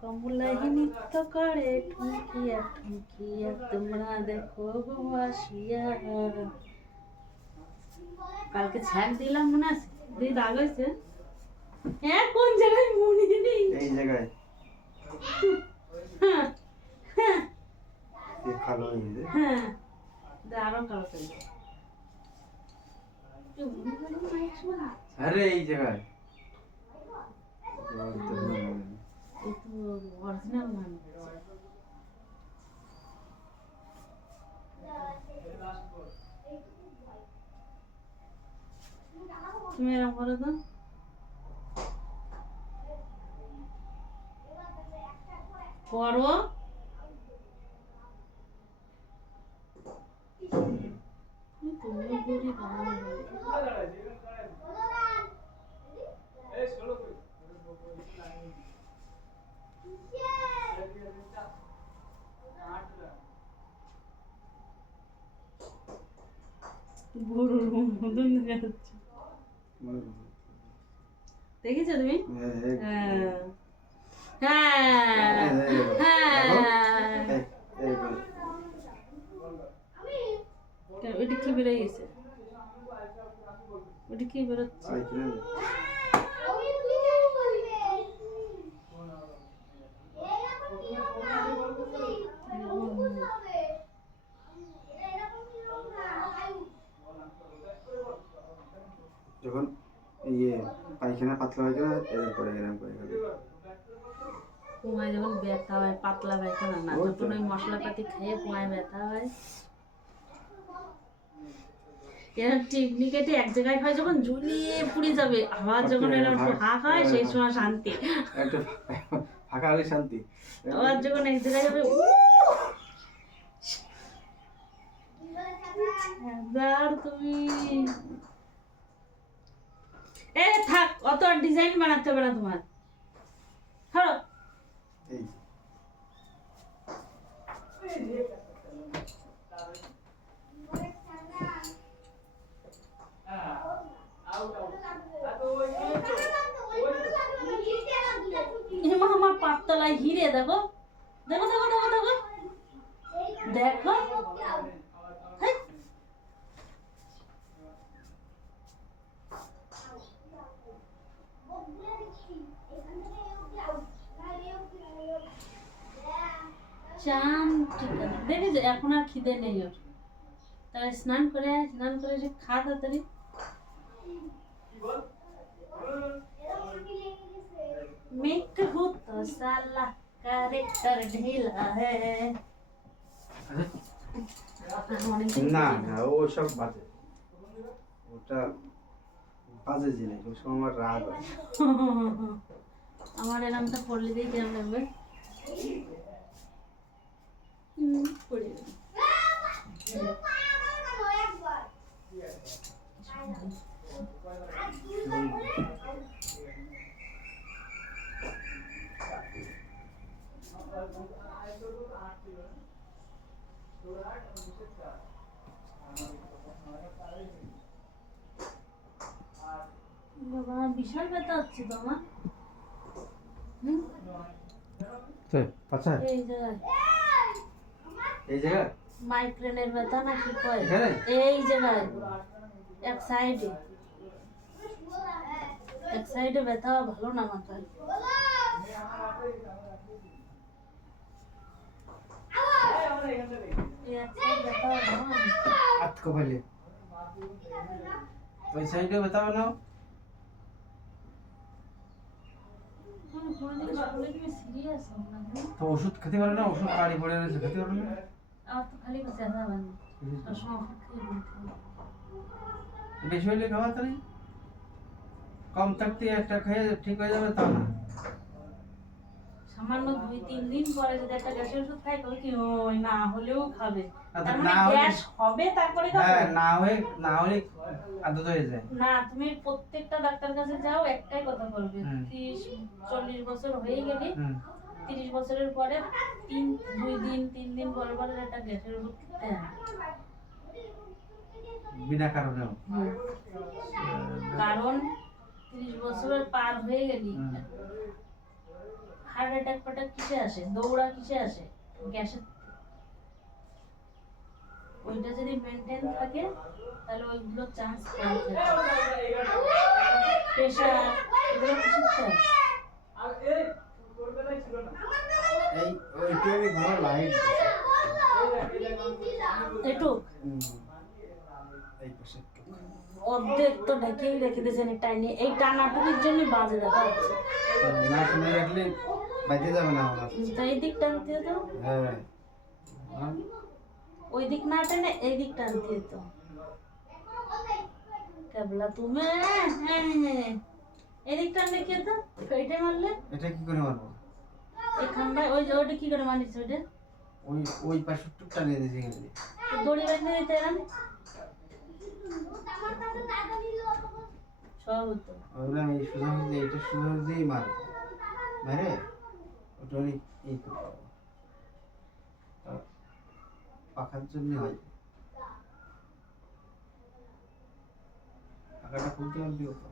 কমলাই নৃত্য করে ঠুমকিয়া ঠুমকিয়া তোমরা দেখো গো আসিয়া। কালকে ছ্যাক দিলাম মনে আছে? দিয়ে দাগ হয়েছে। হ্যাঁ, কোন জায়গায় মনে নেই। এই জায়গায় হ্যাঁ হ্যাঁ কালো হয়ে গেছে। হ্যাঁ, আরো কালো হয়ে গেছে। আরে এই জায়গায় অরিজিনাল মান। তুমি এরকম করো তো। করো। তুমি বুড়ি বাবা। গরুর মতন দেখা যাচ্ছে। দেখেছো তুমি? হ্যাঁ হ্যাঁ। ওইটা কি বেরোয় গেছে? ওইটা কি বেরোচ্ছে? যখন ইয়ে পায়খানা পাতলা পায়খানা এরকম করে পুয়ায় যখন ব্যথা হয়, পাতলা পায়খানা না, যখন ওই মশলাপাতি খেয়ে পুয়ায় ব্যথা হয়, এরকম টিপনি কেটে এক জায়গায় হয় যখন ঝুলিয়ে পুড়ে যাবে, আবার যখন এরকম একটু হাঁক হয় সেই সময় শান্তি, একটু ফাঁকা হলে শান্তি। আবার যখন এক জায়গায় যাবে তুমি এ থাক, অত ডিজাইন বানাতে হবে না তোমার। হ্যাঁ আমার পাততলায় হিরে, দেখো দেখো দেখো দেখো দেখো দেখো। চান ঠিক আছে, দেখেছো এখন আর খিদে নেই ওর। তাহলে স্নান করে যে খা তাড়াতাড়ি। मिठू तो साला कैरेक्टर ढीला है। না না ও সব বাজে, ওটা বাজে জিনিস, ও সব আমার রাগ হয়। আমার এরকমটা পড়লে দিয়ে কেমন লাগবে? পড়ে বাবা, বিশাল ব্যথা হচ্ছে তো আমার। আচ্ছা এই জায়গায়, এই জায়গায় মাইগ্রেনের ব্যথা না কি কয়, এই জায়গায় এক সাইডে ব্যথা ভালো না মাথায়। আটকো পাইলে ওই সাইডে ব্যথা না, তো ওষুধ খেতে পারে না, ওষুধ বাড়ি পড়ে রয়েছে, খেতে পারে না। আমার তো খালি কাছে আসা মানে বেশি হইলে খাওয়া তাই, কম থাকতে একটা খেয়ে ঠিক হয়ে যাবে তা না। সামান্য 2-3 দিন পরে যদি একটা গ্যাসের ওষুধ খাই তবে কি ওই না হলেও খাবে, তার না মানে গ্যাস হবে তারপরে খাবে। হ্যাঁ, না হলে আদত হয়ে যায়। না, তুমি প্রত্যেকটা ডাক্তার কাছে যাও, একটাই কথা বলবে, 30-40 বছর হয়ে গেলে 30 বছরের পরে 2 দিন 3 দিন পরে পরে একটা গ্যাসের ওষুধ খেতে হয় বিনা কারণে। কারণ 30 বছরের পার হয়ে গেলি হার্ট অ্যাটাক ফাটাক কিসে আসে, দৌড়া কিসে আসে, গ্যাসের। ওইটা যদি মেনটেন থাকে তাহলে ওইগুলো চান্স কম থাকে। প্রেশার এগুলো কিসের থেকে আসে? এই ওইটারই ভালো লাইট একটু এই পাশে একটু অর্ধেক তো ঢেকেই রেখে দিয়েছেন এই টাইনে, এই টানাটুকির জন্য বাজে দেখা যাচ্ছে। না শুনে রাখলে বাইতে যাবে না আমার। তো এই দিক টানতে তো, হ্যাঁ ওই দিক না টেনে এই দিক টানতে তো। কেবলা তুমি এদিক টানলে কি হতো, এইটা মারলে এটা কি করে মারবো? এই খাম্বায় ওই যে ওইটা কি করে মারিস ওইটা? ওই ওই পাশে টুক টানিয়ে দিয়েছি এখানে। দড়ি বেঁধে দিতে এরম সব হতো। ওইগুলো আমি সোজাসুজি এটা সোজাসুজিই মারবো, মেরে ওটা অনেক ই করতে হবে। পাখার জন্য হয়, পাখাটা খুলতে পারবি তো?